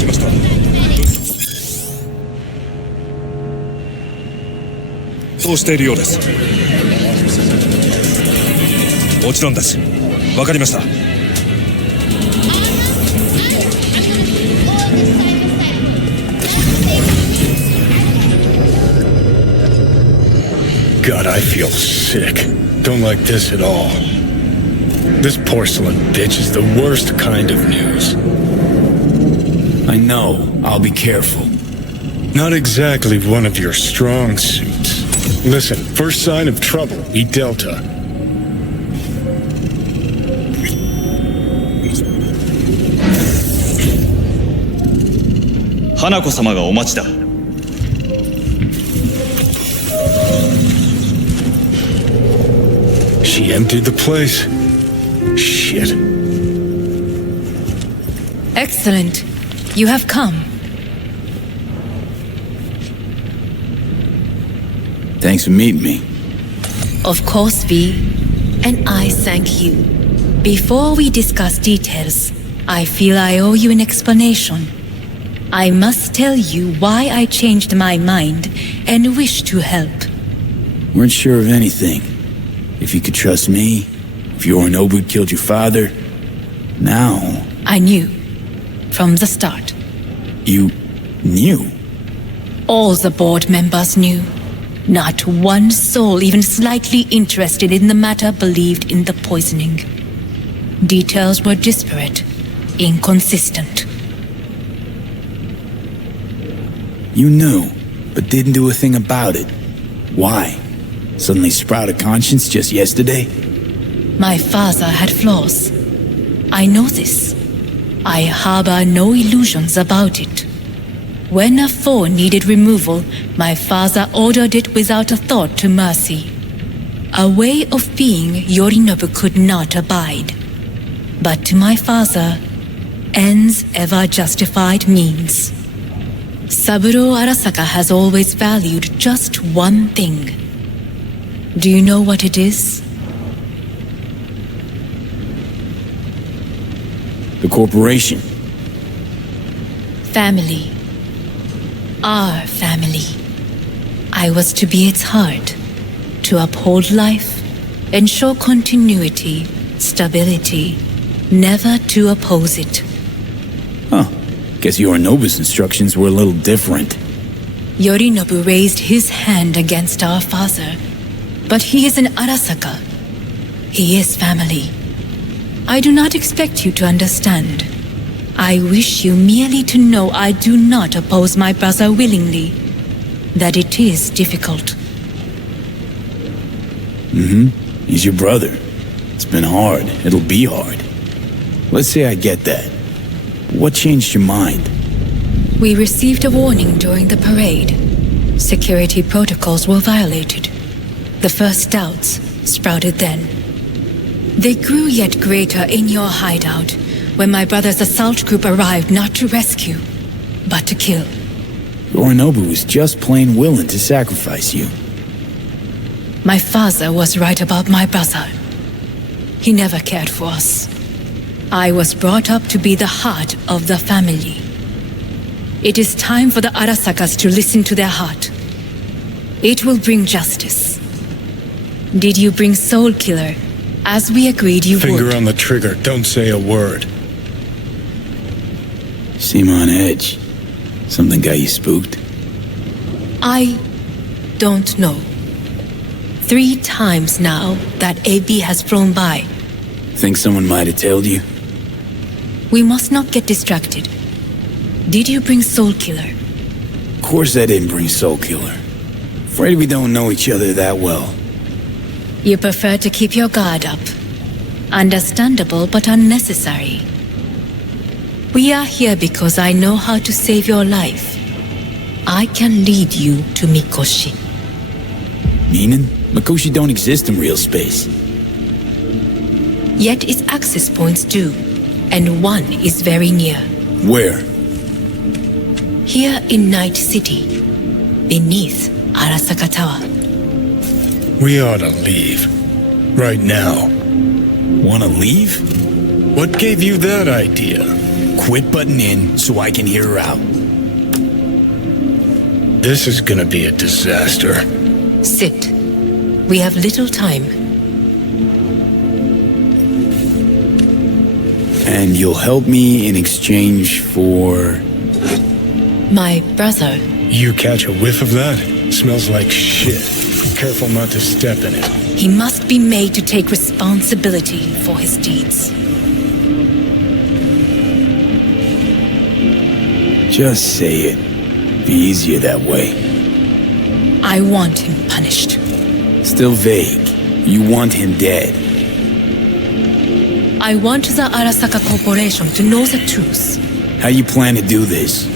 しました。そうしているようです。もちろんです。わかりました。God, I feel sick. Don't like this at all. This porcelain bitch is the worst kind of news. I know. I'll be careful. Not exactly one of your strong suits. Listen, first sign of trouble, eat Delta. Hanako-sama がお待ちだ。She emptied the place. Shit. Excellent. You have come. Thanks for meeting me. Of course, V. And I thank you. Before we discuss details, I feel I owe you an explanation. I must tell you why I changed my mind and wish to help. Weren't sure of anything. If you could trust me, if Yorinobu killed your father, now... I knew. From the start. You knew? All the board members knew. Not one soul even slightly interested in the matter believed in the poisoning. Details were disparate, inconsistent. You knew, but didn't do a thing about it. Why? Suddenly sprout a conscience just yesterday? My father had flaws. I know this. I harbor no illusions about it. When a foe needed removal, my father ordered it without a thought to mercy. A way of being Yorinobu could not abide. But to my father, ends ever justified means. Saburo Arasaka has always valued just one thing. Do you know what it is? The corporation. Family. Our family. I was to be its heart, to uphold life, ensure continuity, stability, never to oppose it. Huh. Guess Yorinobu's instructions were a little different. Yorinobu raised his hand against our father, but he is an Arasaka. He is family. I do not expect you to understand. I wish you merely to know I do not oppose my brother willingly. That it is difficult. He's your brother. It's been hard. It'll be hard. Let's say I get that. What changed your mind? We received a warning during the parade. Security protocols were violated. The first doubts sprouted then. They grew yet greater in your hideout when my brother's assault group arrived not to rescue, but to kill. Yorinobu was just plain willing to sacrifice you. My father was right about my brother. He never cared for us. I was brought up to be the heart of the family. It is time for the Arasakas to listen to their heart. It will bring justice. Did you bring Soul Killer, as we agreed you would? Finger on the trigger, don't say a word. Seem on edge. Something got you spooked? I don't know. 3 times now that AB has flown by. Think someone might have told you? We must not get distracted. Did you bring Soul Killer? Of course I didn't bring Soul Killer. Afraid we don't know each other that well. You prefer to keep your guard up. Understandable but unnecessary. We are here because I know how to save your life. I can lead you to Mikoshi. Meaning? Mikoshi don't exist in real space. Yet its access points do, and one is very near. Where? Here in Night City, beneath Arasaka Tower. We ought to leave. Right now. Wanna leave? What gave you that idea? quit butting in so I can hear her out. This is gonna be a disaster. Sit. We have little time. And you'll help me in exchange for... My brother. You catch a whiff of that? Smells like shit. Careful not to step in it. He must be made to take responsibility for his deeds. Just say it. Be easier that way. I want him punished. Still vague. You want him dead. I want the Arasaka Corporation to know the truth. How you plan to do this?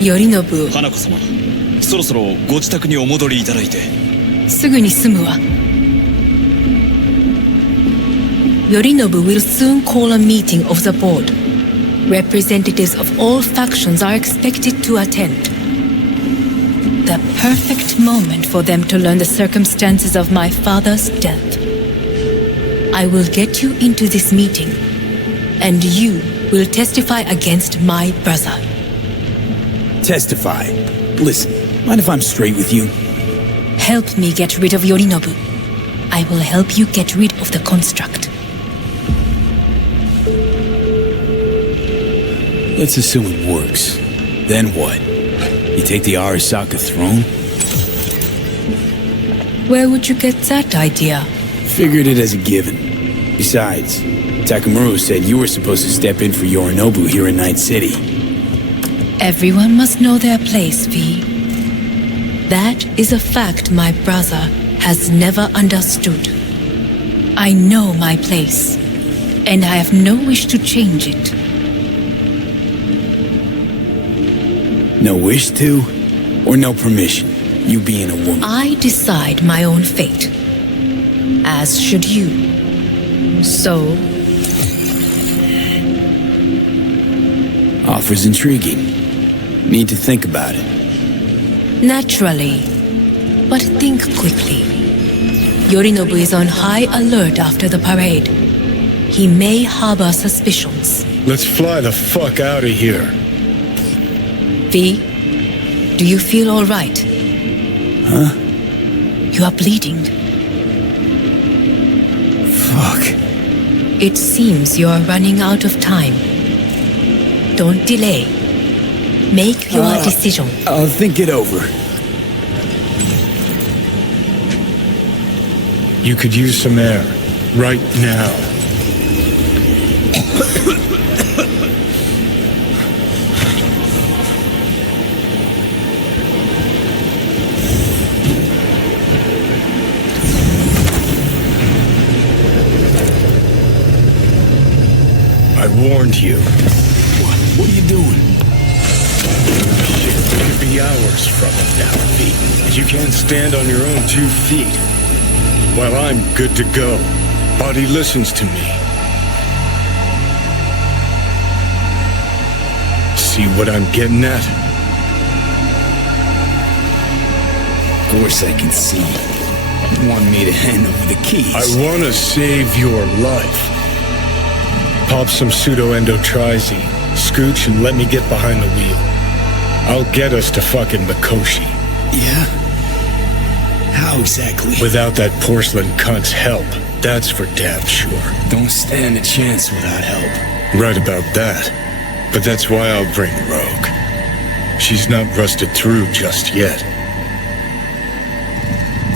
Yorinobu, 花子様、そろそろご自宅にお戻りいただいて。すぐに済むわ。Yorinobu will soon call a meeting of the board. Representatives of all factions are expected to attend. The perfect moment for them to learn the circumstances of my father's death. I will get you into this meeting, and you will testify against my brother. Testify. Listen, mind if I'm straight with you? Help me get rid of Yorinobu. I will help you get rid of the construct. Let's assume it works. Then what? You take the Arasaka throne? Where would you get that idea? Figured it as a given. Besides, Takamura said you were supposed to step in for Yorinobu here in Night City. Everyone must know their place, V. That is a fact my brother has never understood. I know my place, and I have no wish to change it. No wish to? Or no permission? You being a woman? I decide my own fate. As should you. So, Offer's intriguing. Need to think about it. naturally, but think quickly. Yorinobu is on high alert after the parade. He may harbor suspicions. Let's fly the fuck out of here. V, do you feel all right? Huh? You are bleeding. Fuck. It seems you are running out of time. Don't delay. Make your decision. I'll think it over. You could use some air. Right now. I warned you. What are you doing? Shit, it could be hours from it now, V. You can't stand on your own 2 feet. Well, I'm good to go. Body listens to me. See what I'm getting at? Of course I can see. You want me to hand over the keys. I want to save your life. Pop some pseudo-endotrizine, scooch, and let me get behind the wheel. I'll get us to fucking Mikoshi. Yeah? How exactly? Without that porcelain cunt's help, that's for damn sure. Don't stand a chance without help. Right about that. But that's why I'll bring Rogue. She's not rusted through just yet.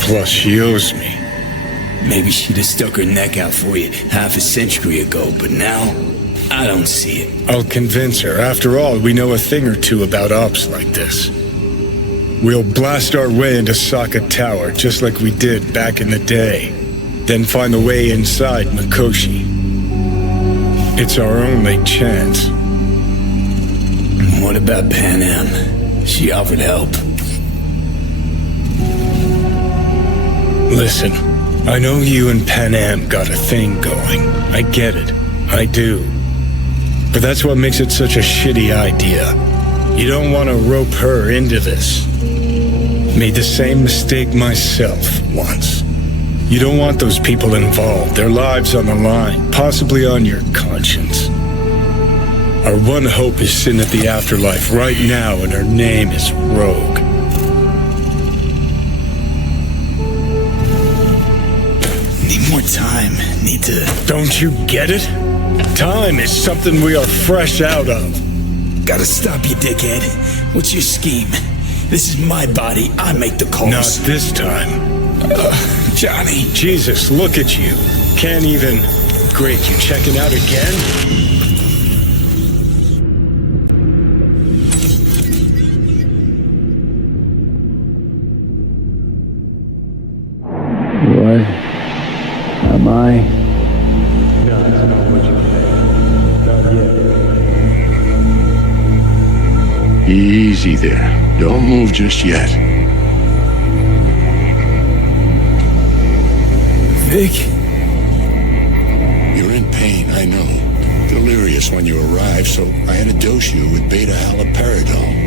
Plus, she owes me. Maybe she'd have stuck her neck out for you half a century ago, but now, I don't see it. I'll convince her. After all, we know a thing or two about ops like this. We'll blast our way into Saka Tower, just like we did back in the day. Then find a way inside Mikoshi. It's our only chance. What about Pan Am? She offered help. Listen, I know you and Pan Am got a thing going. I get it. I do. But that's what makes it such a shitty idea. You don't want to rope her into this. Made the same mistake myself once. You don't want those people involved, their lives on the line, possibly on your conscience. Our one hope is sin at the afterlife right now, and her name is Rogue. Need more time. Need to... Don't you get it? Time is something we are fresh out of. Gotta stop you, dickhead. What's your scheme? This is my body. I make the calls. Not this time. Johnny. Jesus, look at you. Can't even... Great, you checking out again? What am I? No, that's not what you think. Not yet. Easy there. Don't move just yet. Vic? You're in pain, I know. Delirious when you arrived, so I had to dose you with beta-haloperidol.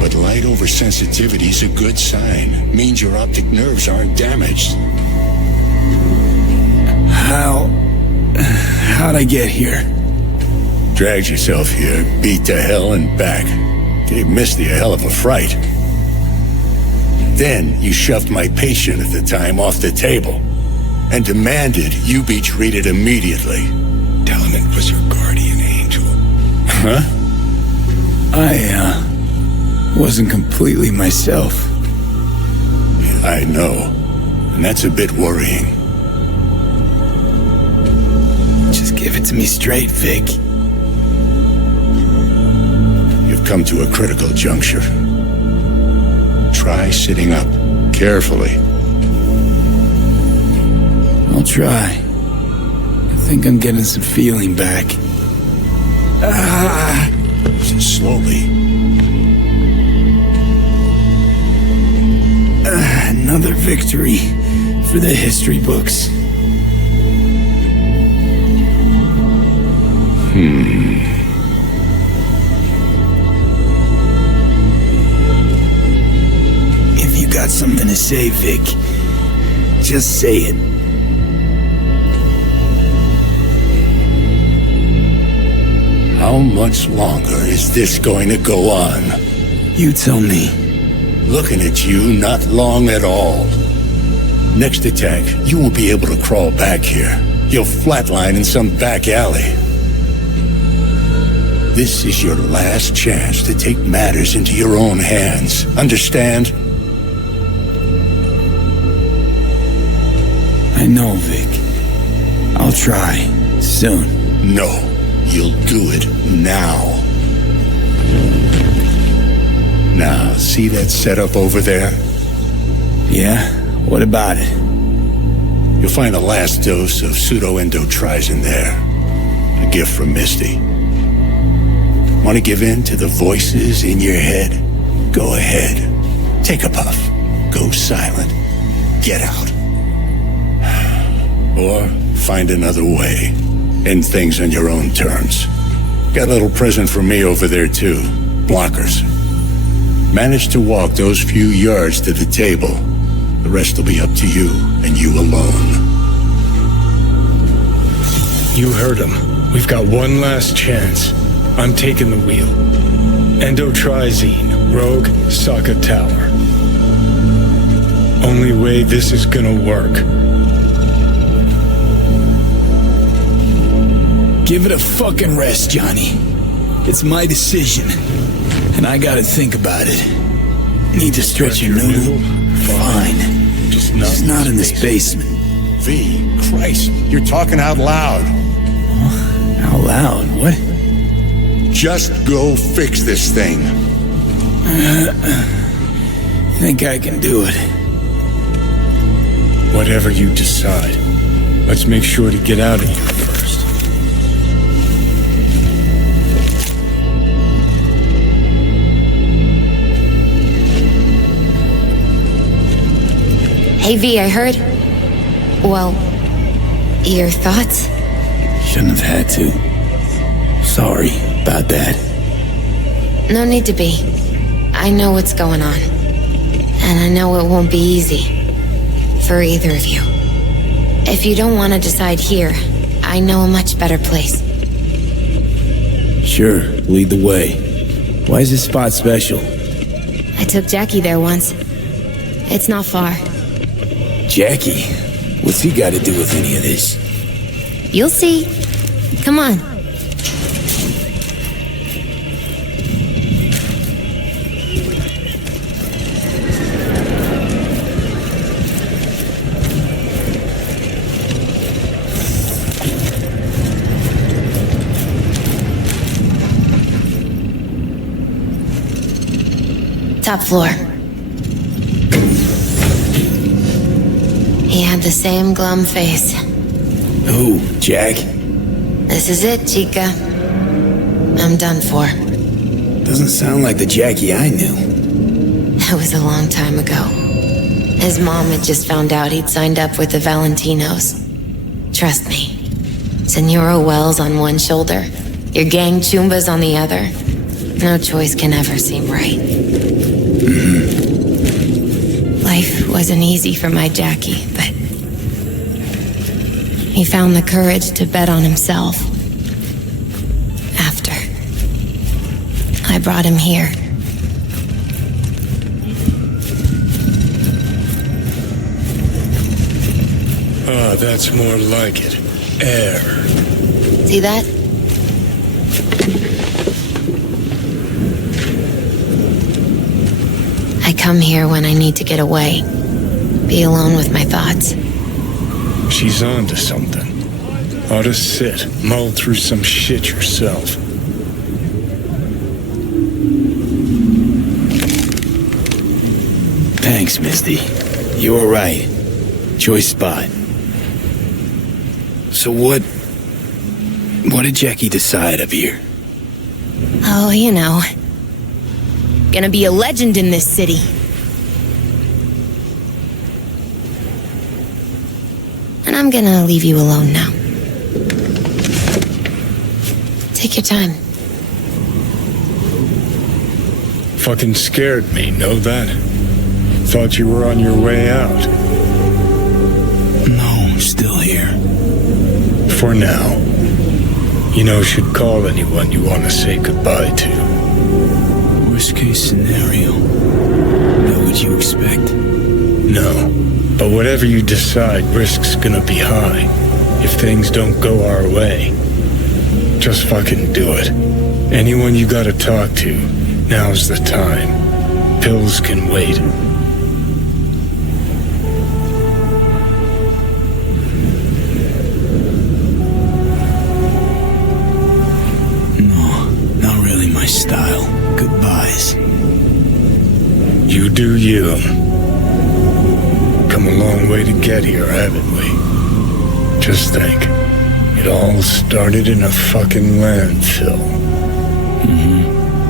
But light oversensitivity is a good sign. Means your optic nerves aren't damaged. How'd I get here? Dragged yourself here, beat to hell and back. Gave Misty a hell of a fright. Then you shoved my patient at the time off the table and demanded you be treated immediately. Tell him it was her guardian angel. Huh? I wasn't completely myself. I know. And that's a bit worrying. Just give it to me straight, Vic. You've come to a critical juncture. Try sitting up. Carefully. I'll try. I think I'm getting some feeling back. Slowly. Another victory for the history books. If you got something to say, Vic, just say it. How much longer is this going to go on? You tell me. Looking at you, not long at all. Next attack, you won't be able to crawl back here. You'll flatline in some back alley. This is your last chance to take matters into your own hands. Understand? I know, Vic. I'll try. Soon. No, you'll do it now. Now, see that setup over there? Yeah? What about it? You'll find the last dose of pseudo-endotrizin there. A gift from Misty. Want to give in to the voices in your head? Go ahead. Take a puff. Go silent. Get out. Or find another way. End things on your own terms. Got a little present for me over there, too. Blockers. Manage to walk those few yards to the table. The rest will be up to you, and you alone. You heard him. We've got one last chance. I'm taking the wheel. Endotrizine, Rogue, Sokka Tower. Only way this is gonna work. Give it a fucking rest, Johnny. It's my decision, and I gotta think about it. Need to stretch your noodle? Fine. Just not in this basement. V, Christ, you're talking out loud. Out loud? What? Just go fix this thing. Think I can do it. Whatever you decide. Let's make sure to get out of here first. Hey V, I heard. Well, your thoughts? Shouldn't have had to. Sorry about that. No need to be. I know what's going on. And I know it won't be easy. For either of you. If you don't want to decide here, I know a much better place. Sure, lead the way. Why is this spot special? I took Jackie there once. It's not far. Jackie? What's he got to do with any of this? You'll see. Come on. Top floor. He had the same glum face. Who, Jack? This is it, Chica. I'm done for. Doesn't sound like the Jackie I knew. That was a long time ago. His mom had just found out he'd signed up with the Valentinos. Trust me. Senora Wells on one shoulder, your gang Chumbas on the other. No choice can ever seem right. Life wasn't easy for my Jackie, but he found the courage to bet on himself. After I brought him here. Ah, that's more like it. Air. See that? I come here when I need to get away. Be alone with my thoughts. She's onto something. Ought to sit, mull through some shit yourself. Thanks, Misty. You were right. Choice spot. So what did Jackie decide up here? Oh, you know. Gonna be a legend in this city. And I'm gonna leave you alone now. Take your time. Fucking scared me, know that? Thought you were on your way out. No, still here. For now. You know, should call anyone you want to say goodbye to. Worst case scenario. What would you expect? No. But whatever you decide, risk's gonna be high. If things don't go our way. Just fucking do it. Anyone you gotta talk to, now's the time. Pills can wait. No, not really my style. Goodbyes. You do you. Come a long way to get here, haven't we? Just think. It all started in a fucking landfill.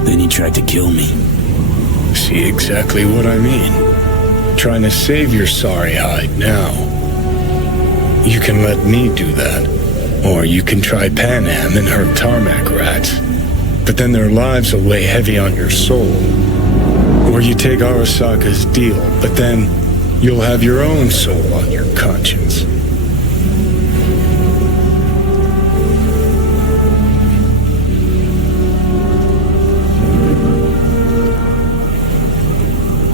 Then he tried to kill me. See exactly what I mean? Trying to save your sorry hide now. You can let me do that. Or you can try Pan Am and her tarmac rats. But then their lives will weigh heavy on your soul. Or you take Arasaka's deal, but then you'll have your own soul on your conscience.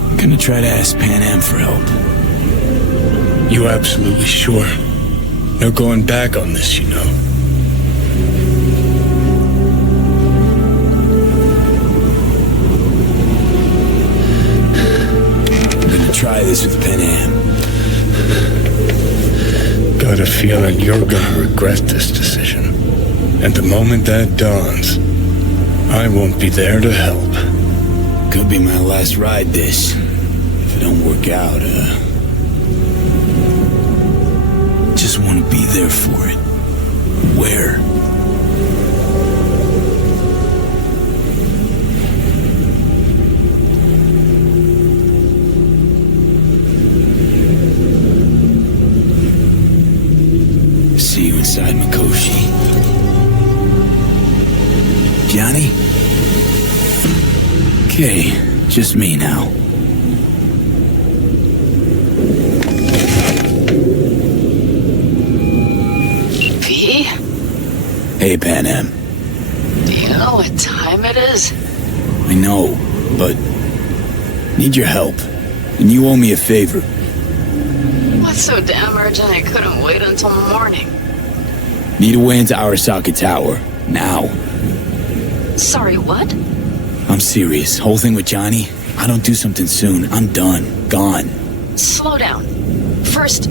I'm gonna try to ask Pan Am for help. You absolutely sure? No going back on this, you know. I'm gonna try this with Pan Am. Got a feeling you're gonna regret this decision. And the moment that dawns, I won't be there to help. Could be my last ride this. If it don't work out, just want to be there for it. Where? See you inside Mikoshi. Johnny? Okay, just me now. V? Hey, Pan Am. Do you know what time it is? I know, but need your help. And you owe me a favor. What's so damn urgent I couldn't wait until morning? Need a way into Arasaka Tower. Now. Sorry, what? I'm serious. Whole thing with Johnny, I don't do something soon, I'm done. Gone. Slow down. First,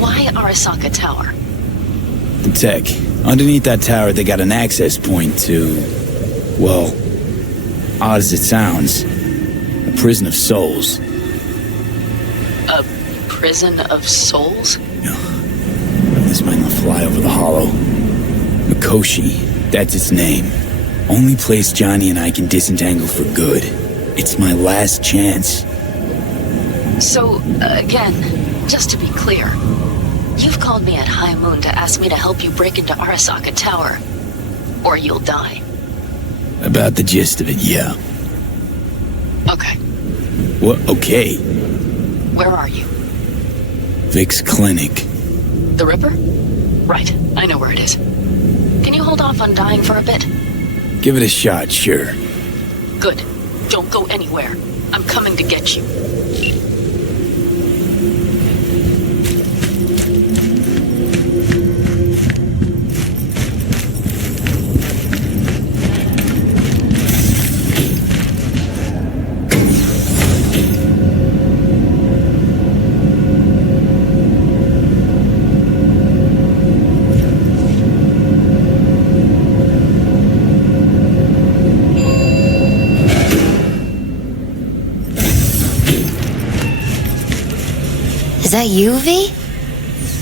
why Arasaka Tower? The tech. Underneath that tower, they got an access point to... well, odd as it sounds, a prison of souls. A prison of souls? This might not fly over the hollow. Mikoshi, that's its name. Only place Johnny and I can disentangle for good. It's my last chance. So, again, just to be clear, you've called me at high moon to ask me to help you break into Arasaka Tower, or you'll die. About the gist of it, yeah. Okay. What? Okay. Where are you? Vic's clinic. The Ripper? Right, I know where it is. Can you hold off on dying for a bit? Give it a shot, sure. Good. Don't go anywhere. I'm coming to get you. Is that you, V?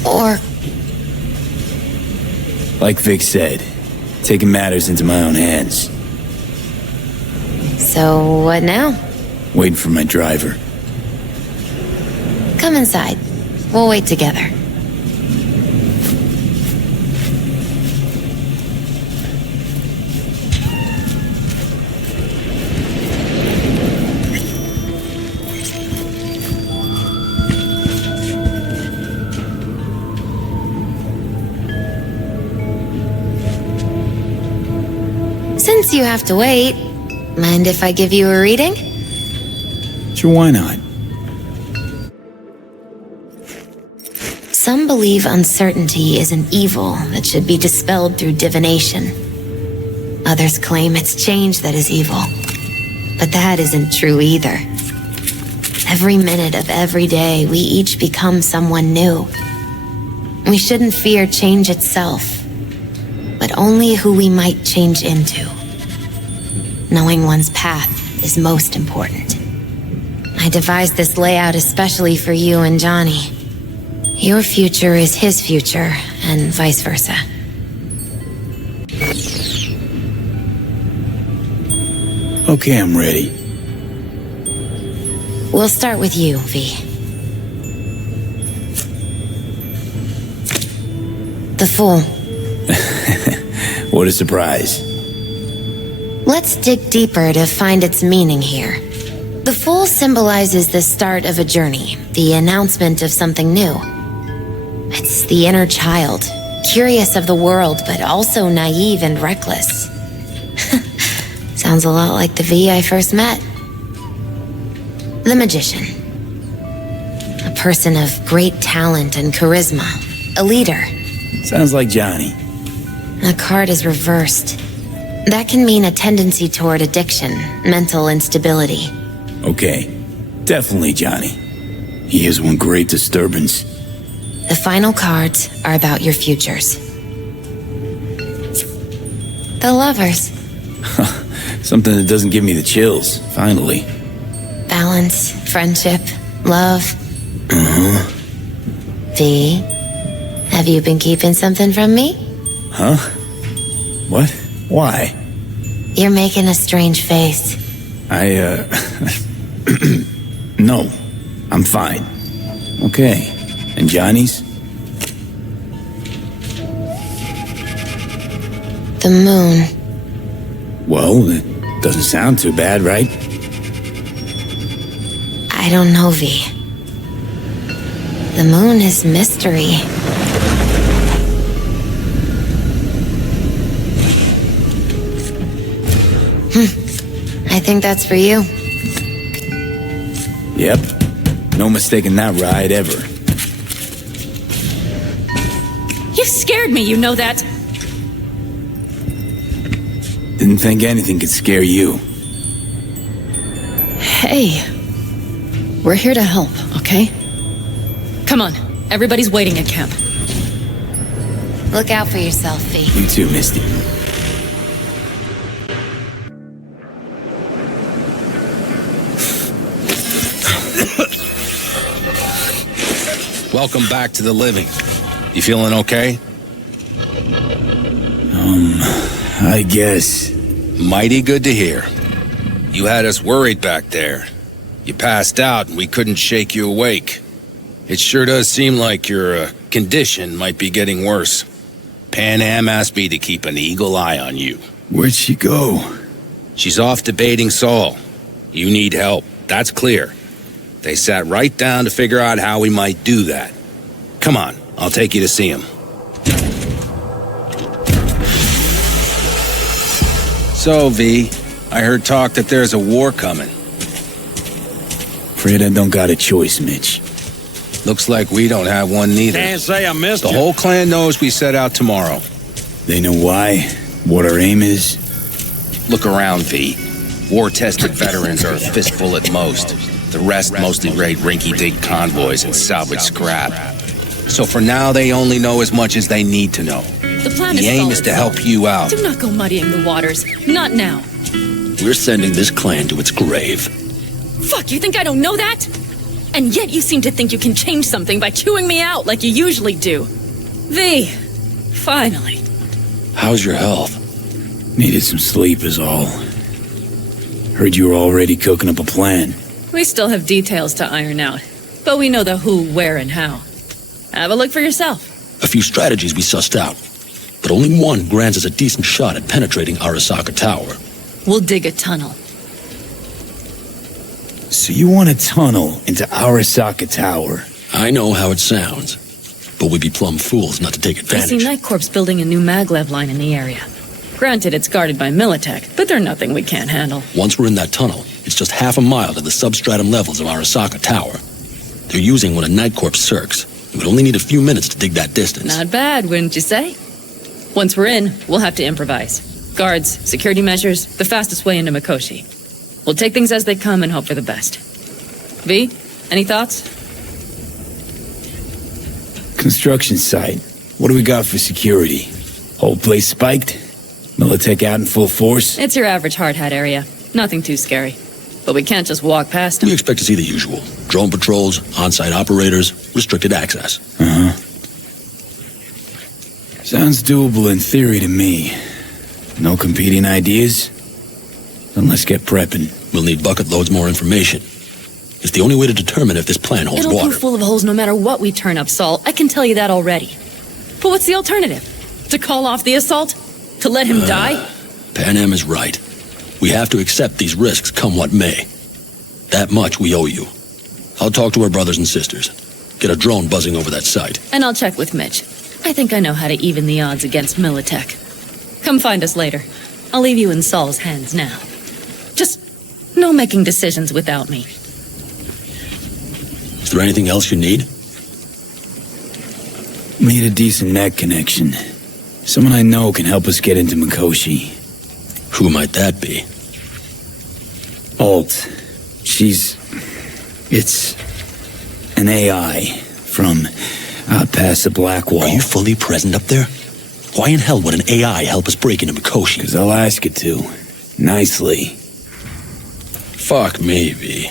Or... Like Vic said, taking matters into my own hands. So, what now? Waiting for my driver. Come inside. We'll wait together. Since you have to wait, mind if I give you a reading? Sure, why not? Some believe uncertainty is an evil that should be dispelled through divination. Others claim it's change that is evil. But that isn't true either. Every minute of every day, we each become someone new. We shouldn't fear change itself, but only who we might change into. Knowing one's path is most important. I devised this layout especially for you and Johnny. Your future is his future, and vice versa. Okay, I'm ready. We'll start with you, V. The Fool. What a surprise. Let's dig deeper to find its meaning here. The Fool symbolizes the start of a journey, the announcement of something new. It's the inner child, curious of the world, but also naive and reckless. Sounds a lot like the V I first met. The Magician. A person of great talent and charisma. A leader. Sounds like Johnny. The card is reversed. That can mean a tendency toward addiction, mental instability. Okay, definitely Johnny. He is one great disturbance. The final cards are about your futures. The Lovers. Something that doesn't give me the chills, finally. Balance, friendship, love. V, have you been keeping something from me? Huh? What? Why? You're making a strange face. No, I'm fine. Okay, and Johnny's? The moon. Well, that doesn't sound too bad, right? I don't know, V. The moon is mystery. I think that's for you. Yep. No mistaking that ride ever. You scared me, you know that. Didn't think anything could scare you. Hey. We're here to help, okay? Come on, everybody's waiting at camp. Look out for yourself, V. You too, Misty. Welcome back to the living. You feeling okay? I guess. Mighty good to hear. You had us worried back there. You passed out and we couldn't shake you awake. It sure does seem like your condition might be getting worse. Pan Am asked me to keep an eagle eye on you. Where'd she go? She's off debating Saul. You need help, that's clear. They sat right down to figure out how we might do that. Come on, I'll take you to see him. So, V, I heard talk that there's a war coming. Afraid I don't got a choice, Mitch. Looks like we don't have one neither. Can't say I missed The whole clan knows we set out tomorrow. They know why, what our aim is. Look around, V. War-tested veterans are a fistful at most. The rest mostly raid rinky-dink convoys and salvage scrap. So for now, they only know as much as they need to know. The plan The aim is to help you out. Do not go muddying the waters. Not now. We're sending this clan to its grave. Fuck, you think I don't know that? And yet you seem to think you can change something by chewing me out like you usually do. V, finally. How's your health? Needed some sleep is all. Heard you were already cooking up a plan. We still have details to iron out, but we know the who, where, and how. Have a look for yourself. A few strategies we sussed out, but only one grants us a decent shot at penetrating Arasaka Tower. We'll dig a tunnel. So you want a tunnel into Arasaka Tower? I know how it sounds, but we'd be plumb fools not to take I see advantage. Night Corps building a new maglev line in the area. Granted, it's guarded by Militech, but they're nothing we can't handle. Once we're in that tunnel, it's just half a mile to the substratum levels of Arasaka Tower. They're using one of Night Corps circs. It would only need a few minutes to dig that distance. Not bad, wouldn't you say? Once we're in, we'll have to improvise. Guards, security measures, the fastest way into Mikoshi. We'll take things as they come and hope for the best. V, any thoughts? Construction site. What do we got for security? Whole place spiked? Militech out in full force? It's your average hard hat area. Nothing too scary. But we can't just walk past them. We expect to see the usual. Drone patrols, on-site operators, restricted access. Uh-huh. Sounds doable in theory to me. No competing ideas? Then let's get prepping. We'll need bucket loads more information. It's the only way to determine if this plan holds It'll water. be full of holes no matter what we turn up, Saul. I can tell you that already. But what's the alternative? To call off the assault? To let him die? Pan Am is right. We have to accept these risks come what may. That much we owe you. I'll talk to our brothers and sisters. Get a drone buzzing over that site. And I'll check with Mitch. I think I know how to even the odds against Militech. Come find us later. I'll leave you in Saul's hands now. Just no making decisions without me. Is there anything else you need? Need a decent net connection. Someone I know can help us get into Mikoshi. Who might that be? Alt. It's an AI from out past the Black Wall. Are you fully present up there? Why in hell would an AI help us break into Mikoshi? 'Cause I'll ask it to. Nicely. Fuck me, V.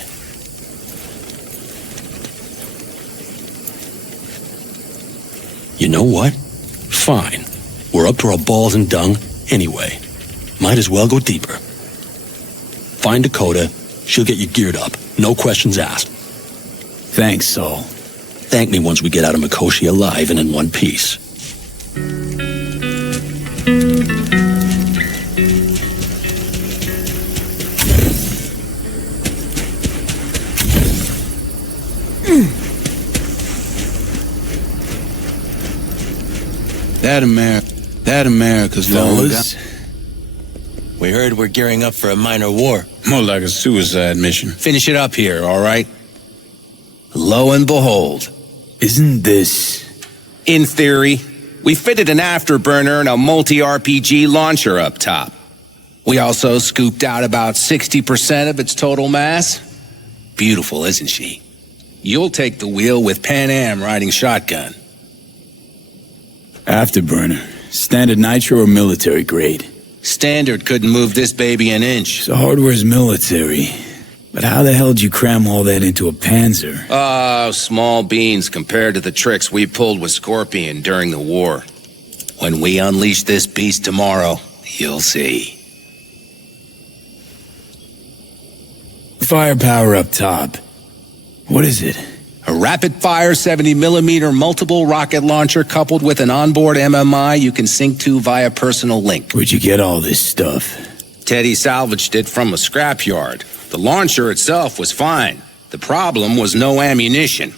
You know what? Fine. We're up to our balls in dung anyway. Might as well go deeper. Find Dakota. She'll get you geared up. No questions asked. Thanks, Saul. Thank me once we get out of Mikoshi alive and in one piece. That America's long Fellas, We heard we're gearing up for a minor war. More like a suicide mission. Finish it up here, all right? Lo and behold. Isn't this... In theory, we fitted an afterburner and a multi-RPG launcher up top. We also scooped out about 60% of its total mass. Beautiful, isn't she? You'll take the wheel with Pan Am riding shotgun. Afterburner. Standard nitro or military grade? Standard couldn't move this baby an inch. So hardware's military. But how the hell did you cram all that into a Panzer? Oh, small beans compared to the tricks we pulled with Scorpion during the war. When we unleash this beast tomorrow, you'll see. Firepower up top. What is it? A rapid-fire 70mm multiple rocket launcher coupled with an onboard MMI you can sync to via personal link. Where'd you get all this stuff? Teddy salvaged it from a scrapyard. The launcher itself was fine. The problem was no ammunition.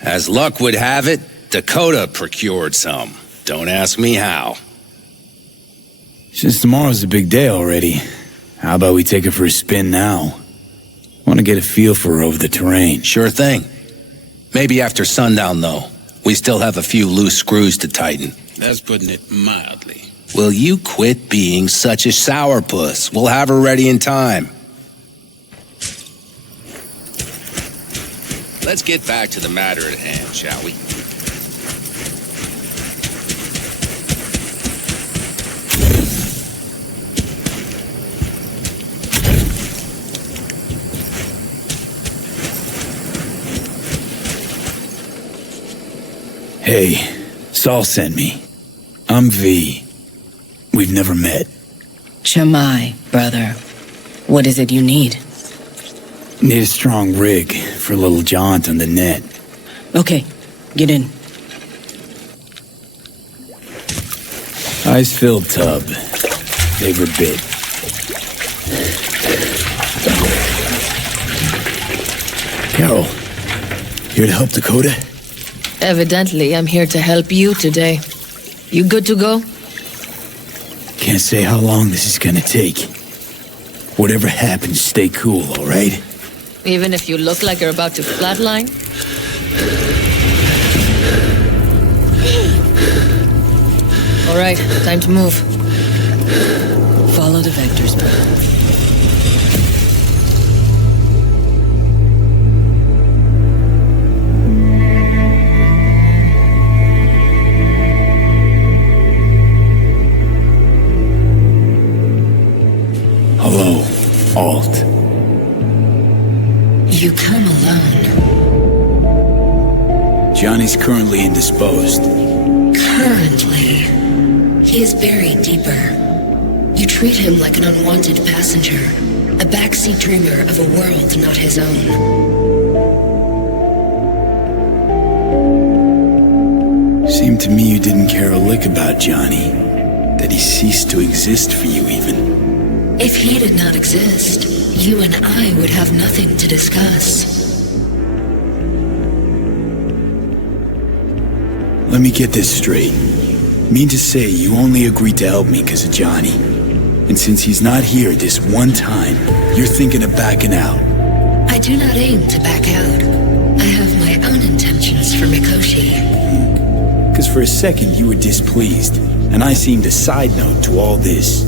As luck would have it, Dakota procured some. Don't ask me how. Since tomorrow's a big day already, how about we take it for a spin now? Want to get a feel for her over the terrain. Sure thing. Maybe after sundown, though. We still have a few loose screws to tighten. That's putting it mildly. Will you quit being such a sourpuss? We'll have her ready in time. Let's get back to the matter at hand, shall we? Hey, Saul sent me. I'm V. We've never met. Shamai, brother. What is it you need? Need a strong rig for a little jaunt on the net. Okay, get in. Ice-filled tub. Favorite bit. Carol, here to help Dakota? Evidently, I'm here to help you today. You good to go? Can't say how long this is gonna take. Whatever happens, stay cool, all right? Even if you look like you're about to flatline? All right, time to move. Follow the vectors, brother. Hello, Alt. You come alone. Johnny's currently indisposed. Currently. He is buried deeper. You treat him like an unwanted passenger, a backseat dreamer of a world not his own. Seemed to me you didn't care a lick about Johnny. That he ceased to exist for you, even. If he did not exist, you and I would have nothing to discuss. Let me get this straight. Mean to say you only agreed to help me because of Johnny. And since he's not here this one time, you're thinking of backing out. I do not aim to back out. I have my own intentions for Mikoshi. Because for a second you were displeased, and I seemed a side note to all this.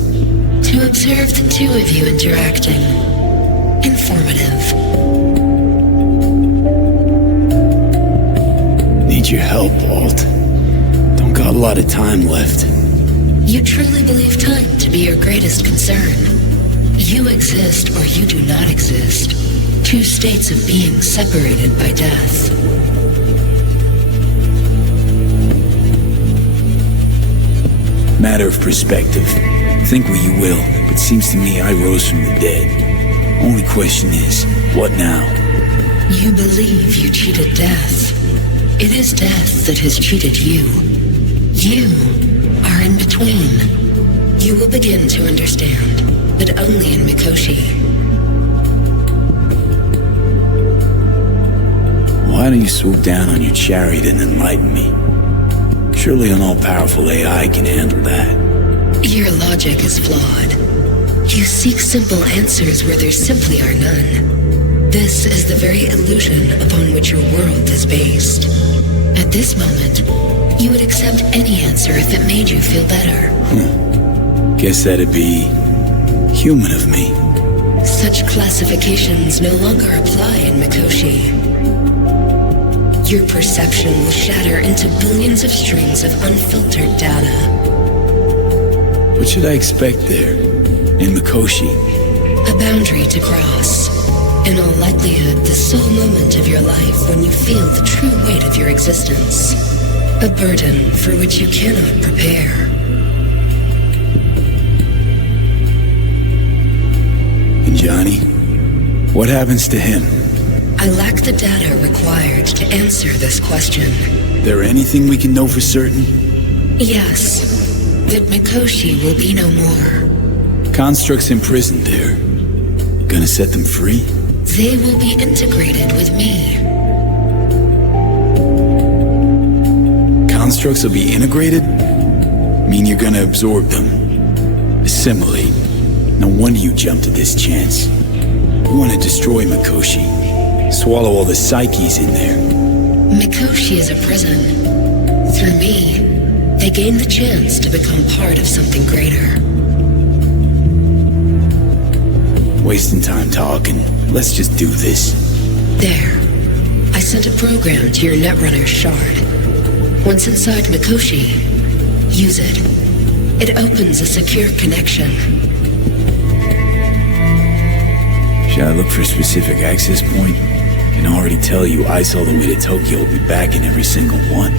To observe the two of you interacting. Informative. Need your help, Walt. Don't got a lot of time left. You truly believe time to be your greatest concern. You exist or you do not exist. Two states of being separated by death. Matter of perspective. Think what you will, but seems to me I rose from the dead. Only question is, what now? You believe you cheated death. It is death that has cheated you. You are in between. You will begin to understand, but only in Mikoshi. Why don't you swoop down on your chariot and enlighten me? Surely an all-powerful AI can handle that. Your logic is flawed. You seek simple answers where there simply are none. This is the very illusion upon which your world is based. At this moment, you would accept any answer if it made you feel better. Guess that'd be human of me. Such classifications no longer apply in Mikoshi. Your perception will shatter into billions of strings of unfiltered data. What should I expect there, in Mikoshi? A boundary to cross. In all likelihood, the sole moment of your life when you feel the true weight of your existence. A burden for which you cannot prepare. And Johnny? What happens to him? I lack the data required to answer this question. There anything we can know for certain? Yes, that Mikoshi will be no more. Constructs imprisoned there. Gonna set them free? They will be integrated with me. Constructs will be integrated? Mean you're gonna absorb them? Assimilate? No wonder you jumped at this chance. You wanna destroy Mikoshi. Swallow all the psyches in there. Mikoshi is a prison. Through me, they gain the chance to become part of something greater. Wasting time talking. Let's just do this. There. I sent a program to your Netrunner shard. Once inside Mikoshi, use it. It opens a secure connection. Should I look for a specific access point? I can already tell you I saw the way to Tokyo will be back in every single one.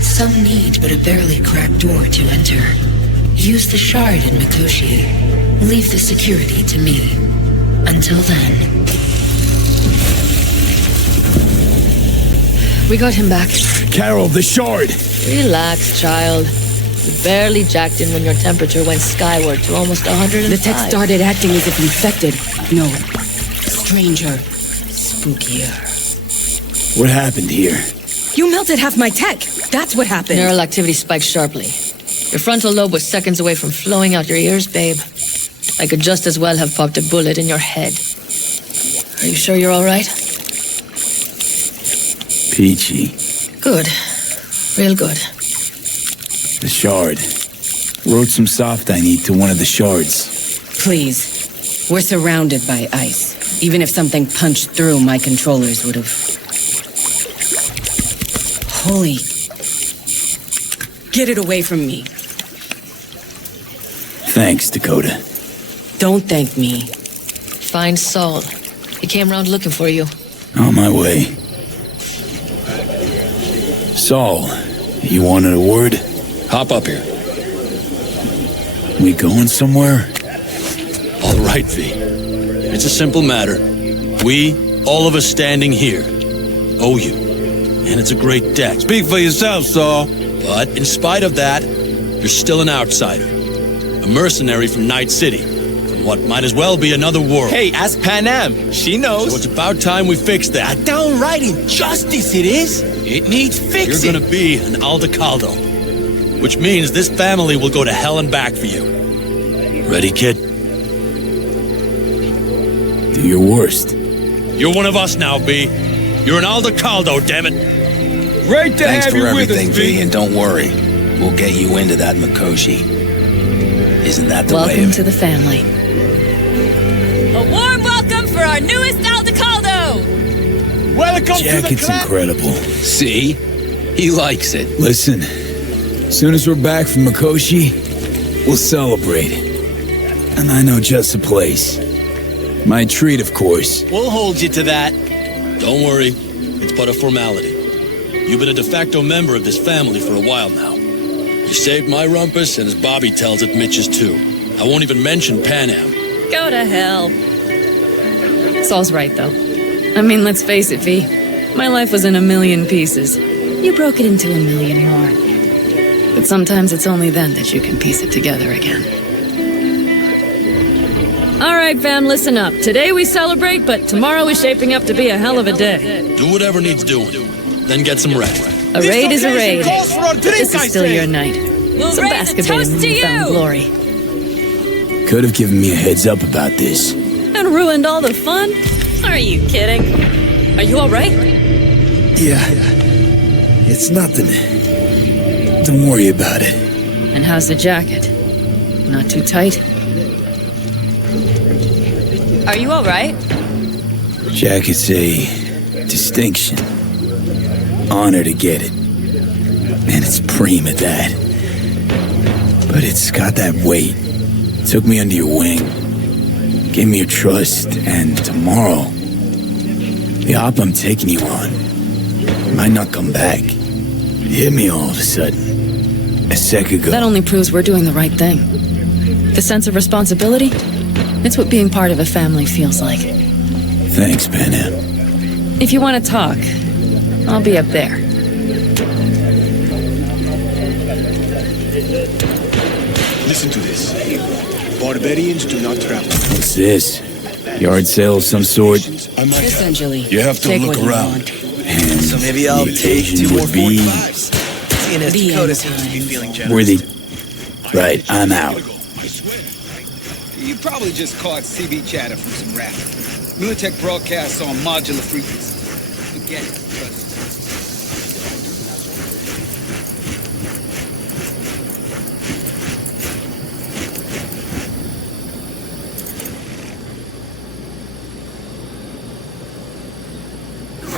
Some need but a barely cracked door to enter. Use the shard in Mikoshi. Leave the security to me. Until then. We got him back. Carol, the shard! Relax, child. You barely jacked in when your temperature went skyward to almost 105. The tech started acting as if infected. No. Stranger. Spookier. What happened here? You melted half my tech. That's what happened. Neural activity spiked sharply. Your frontal lobe was seconds away from flowing out your ears, babe. I could just as well have popped a bullet in your head. Are you sure you're all right? Peachy. Good. Real good. The shard. Wrote some soft I need to one of the shards. Please. We're surrounded by ice. Even if something punched through, my controllers would have... Holy... Get it away from me. Thanks, Dakota. Don't thank me. Find Saul. He came around looking for you. On my way. Saul, you wanted a word? Hop up here. We going somewhere? All right, V. It's a simple matter. We, all of us standing here, owe you. And it's a great debt. Speak for yourself, Saul. But in spite of that, you're still an outsider. A mercenary from Night City. From what might as well be another world. Hey, ask Panam. She knows. So it's about time we fix that. A downright injustice it is. It needs fixing. You're gonna be an Aldecaldo. Which means this family will go to hell and back for you. Ready, kid? Do your worst. You're one of us now, B. You're an Aldecaldo, damn it. Great to Thanks have for you with everything, us, V, and don't worry. We'll get you into that Mikoshi. Isn't that the way Welcome of to the family. A warm welcome for our newest Aldecaldo! Welcome Jacket's to the club. incredible. See? He likes it. Listen, as soon as we're back from Mikoshi, we'll celebrate. And I know just the place. My treat, of course. We'll hold you to that. Don't worry. It's but a formality. You've been a de facto member of this family for a while now. You saved my rumpus, and as Bobby tells it, Mitch's too. I won't even mention Panam. Go to hell. Saul's right, though. I mean, let's face it, V. My life was in a million pieces. You broke it into a million more. But sometimes it's only then that you can piece it together again. All right, fam, listen up. Today we celebrate, but tomorrow is shaping up to be a hell of a day. Do whatever needs doing. Then get some rest. A raid is a raid. This This is still your night. We'll So raise bask a a bit in toast to newfound you. glory. Could have given me a heads up about this. And ruined all the fun? Are you kidding? Are you alright? Yeah. It's nothing. Don't worry about it. And how's the jacket? Not too tight? Are you alright? Jacket's a distinction. Honor to get it. And it's preem at that. But it's got that weight. Took me under your wing. Gave me your trust. And tomorrow, the op I'm taking you on might not come back. It hit me all of a sudden. A sec ago. That only proves we're doing the right thing. The sense of responsibility? It's what being part of a family feels like. Thanks, Pan Am. If you want to talk, I'll be up there. Listen to this. Barbarians do not travel. What's this? Yard sale of some sort? Essentially. You have to Take look what you around. want. And So maybe I'll the take occasion 2 more would be 45s. Seeing as The Dakota end seems to be times. feeling generous. worthy. Right, I'm out. You probably just caught CB chatter from some rap. Militech broadcasts on modular frequency. Forget it, but...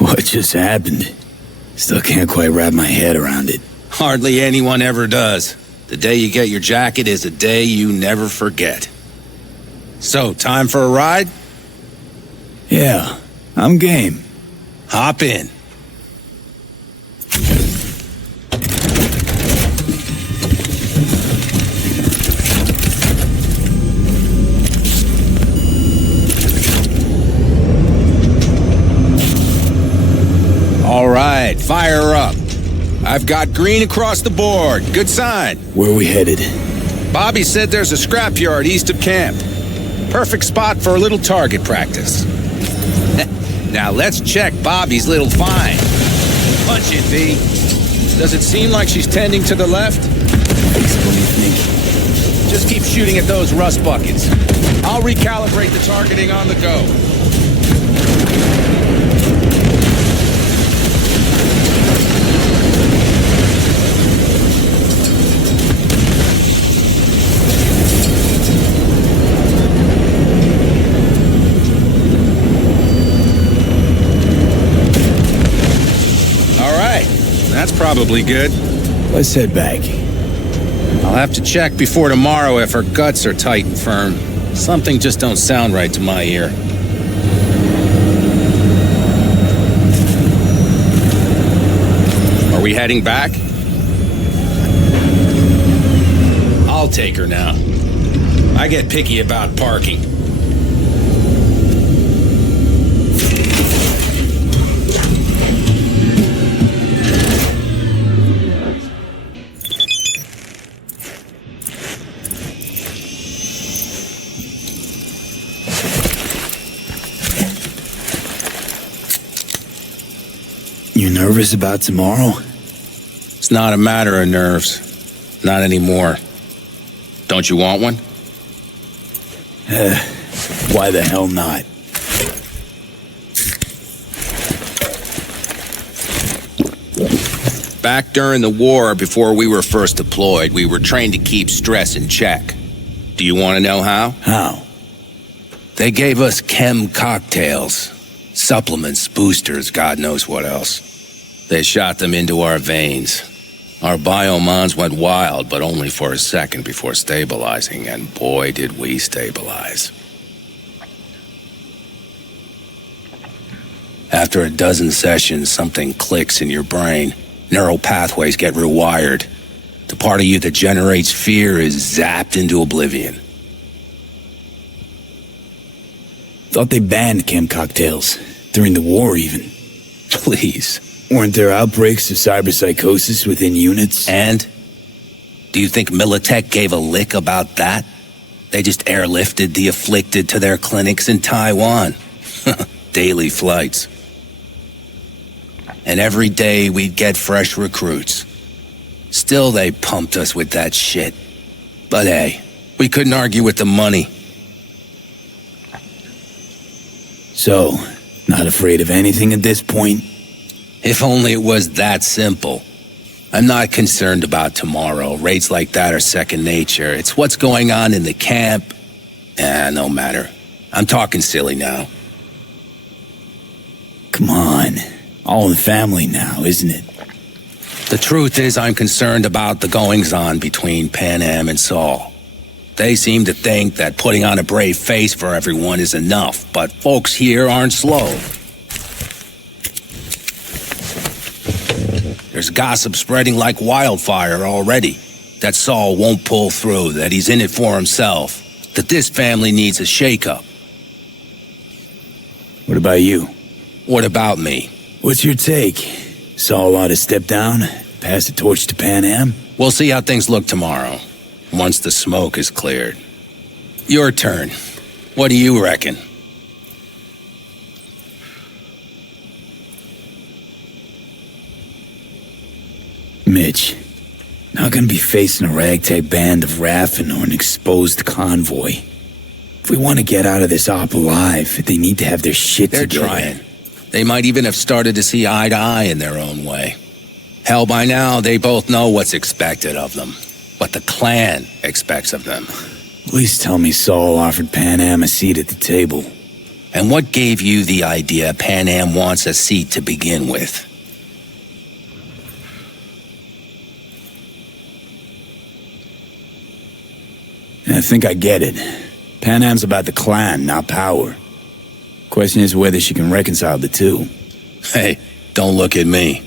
What just happened? Still can't quite wrap my head around it. Hardly anyone ever does. The day you get your jacket is a day you never forget. So, time for a ride? Yeah, I'm game. Hop in. All right, fire up. I've got green across the board. Good sign. Where are we headed? Bobby said there's a scrapyard east of camp. Perfect spot for a little target practice. Now let's check Bobby's little find. Punch it, V. Does it seem like she's tending to the left? What do you think? Just keep shooting at those rust buckets. I'll recalibrate the targeting on the go. That's probably good. Let's head back. I'll have to check before tomorrow if her guts are tight and firm. Something just don't sound right to my ear. Are we heading back? I'll take her now. I get picky about parking. You nervous about tomorrow? It's not a matter of nerves. Not anymore. Don't you want one? Why the hell not? Back during the war, before we were first deployed, we were trained to keep stress in check. Do you want to know how? How? They gave us chem cocktails. Supplements, boosters, God knows what else. They shot them into our veins. Our biomons went wild, but only for a second before stabilizing, and boy did we stabilize. After a dozen sessions, something clicks in your brain. Neural pathways get rewired. The part of you that generates fear is zapped into oblivion. Thought they banned chem cocktails. During the war, even. Please. Weren't there outbreaks of cyberpsychosis within units? And? Do you think Militech gave a lick about that? They just airlifted the afflicted to their clinics in Taiwan. Daily flights. And every day we'd get fresh recruits. Still they pumped us with that shit. But hey, We couldn't argue with the money. So, not afraid of anything at this point? If only it was that simple. I'm not concerned about tomorrow. Raids like that are second nature. It's what's going on in the camp. No matter. I'm talking silly now. Come on. All in the family now, isn't it? The truth is, I'm concerned about the goings-on between Pan Am and Saul. They seem to think that putting on a brave face for everyone is enough, but folks here aren't slow. There's gossip spreading like wildfire already. That Saul won't pull through, that he's in it for himself, that this family needs a shakeup. What about you? What about me? What's your take? Saul ought to step down, pass the torch to Pan Am? We'll see how things look tomorrow, once the smoke is cleared. Your turn. What do you reckon? Mitch, not gonna be facing a ragtag band of Raffin or an exposed convoy. If we want to get out of this op alive, they need to have their shit together. They're trying. They might even have started to see eye to eye in their own way. Hell, by now, they both know what's expected of them. What the clan expects of them. Please tell me Saul offered Pan Am a seat at the table. And what gave you the idea Pan Am wants a seat to begin with? I think I get it. Pan Am's about the clan, not power. Question is whether she can reconcile the two. Hey, don't look at me.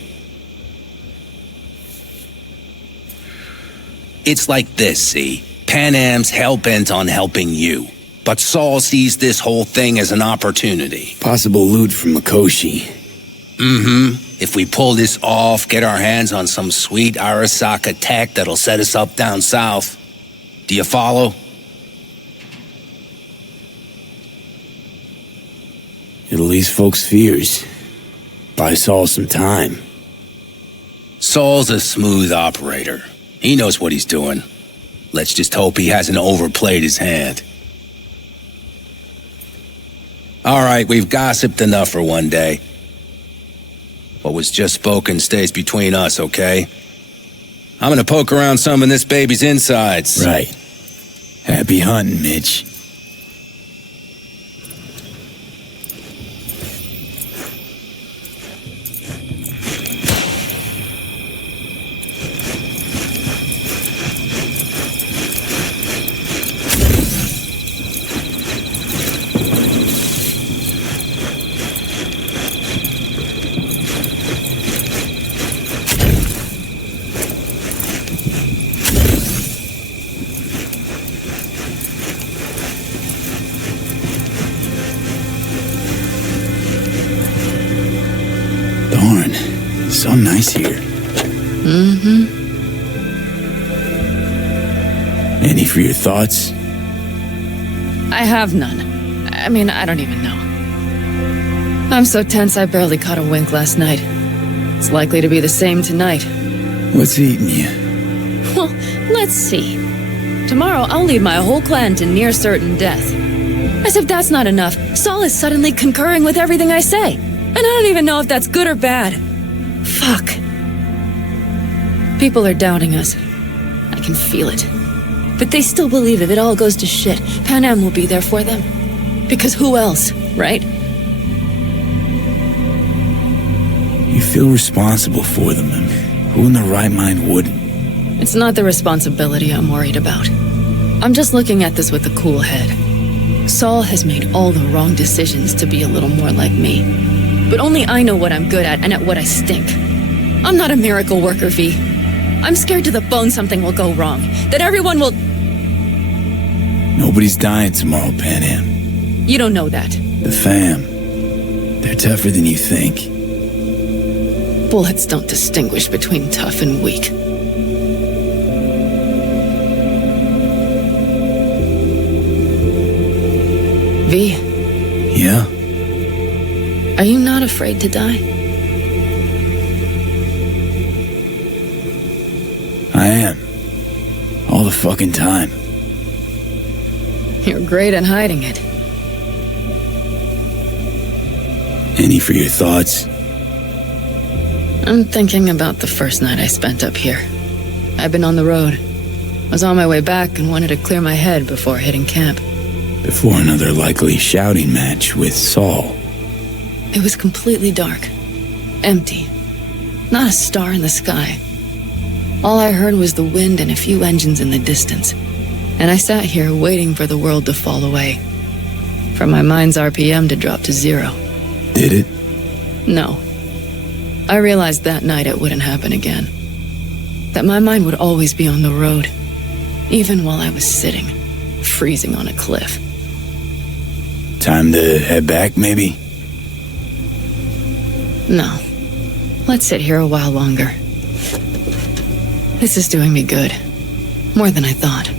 It's like this, see? Pan Am's hell-bent on helping you. But Saul sees this whole thing as an opportunity. Possible loot from Mikoshi. Mm-hmm. If we pull this off, get our hands on some sweet Arasaka tech that'll set us up down south. Do you follow? It'll ease folks' fears. Buy Saul some time. Saul's a smooth operator. He knows what he's doing. Let's just hope he hasn't overplayed his hand. All right, we've gossiped enough for one day. What was just spoken stays between us, okay? I'm gonna poke around some of this baby's insides. Right. Happy hunting, Mitch. Darn, so nice here. Mm-hmm. Any for your thoughts? I have none. I mean, I don't even know. I'm so tense I barely caught a wink last night. It's likely to be the same tonight. What's eating you? Well, let's see. Tomorrow I'll lead my whole clan to near certain death. As if that's not enough, Saul is suddenly concurring with everything I say. And I don't even know if that's good or bad. Fuck. People are doubting us. I can feel it. But they still believe if it all goes to shit, Pan Am will be there for them. Because who else, right? You feel responsible for them, and who in their right mind wouldn't? It's not the responsibility I'm worried about. I'm just looking at this with a cool head. Saul has made all the wrong decisions to be a little more like me. But only I know what I'm good at and at what I stink. I'm not a miracle worker, V. I'm scared to the bone something will go wrong. That everyone will... Nobody's dying tomorrow, Pan Am. You don't know that. The fam. They're tougher than you think. Bullets don't distinguish between tough and weak. V. Yeah? Are you not afraid to die? I am. All the fucking time. You're great at hiding it. Any for your thoughts? I'm thinking about the first night I spent up here. I've been on the road. I was on my way back and wanted to clear my head before hitting camp. Before another likely shouting match with Saul. It was completely dark. Empty. Not a star in the sky. All I heard was the wind and a few engines in the distance. And I sat here waiting for the world to fall away. For my mind's RPM to drop to 0. Did it? No. I realized that night it wouldn't happen again. That my mind would always be on the road. Even while I was sitting, freezing on a cliff. Time to head back, maybe? No. Let's sit here a while longer. This is doing me good. More than I thought.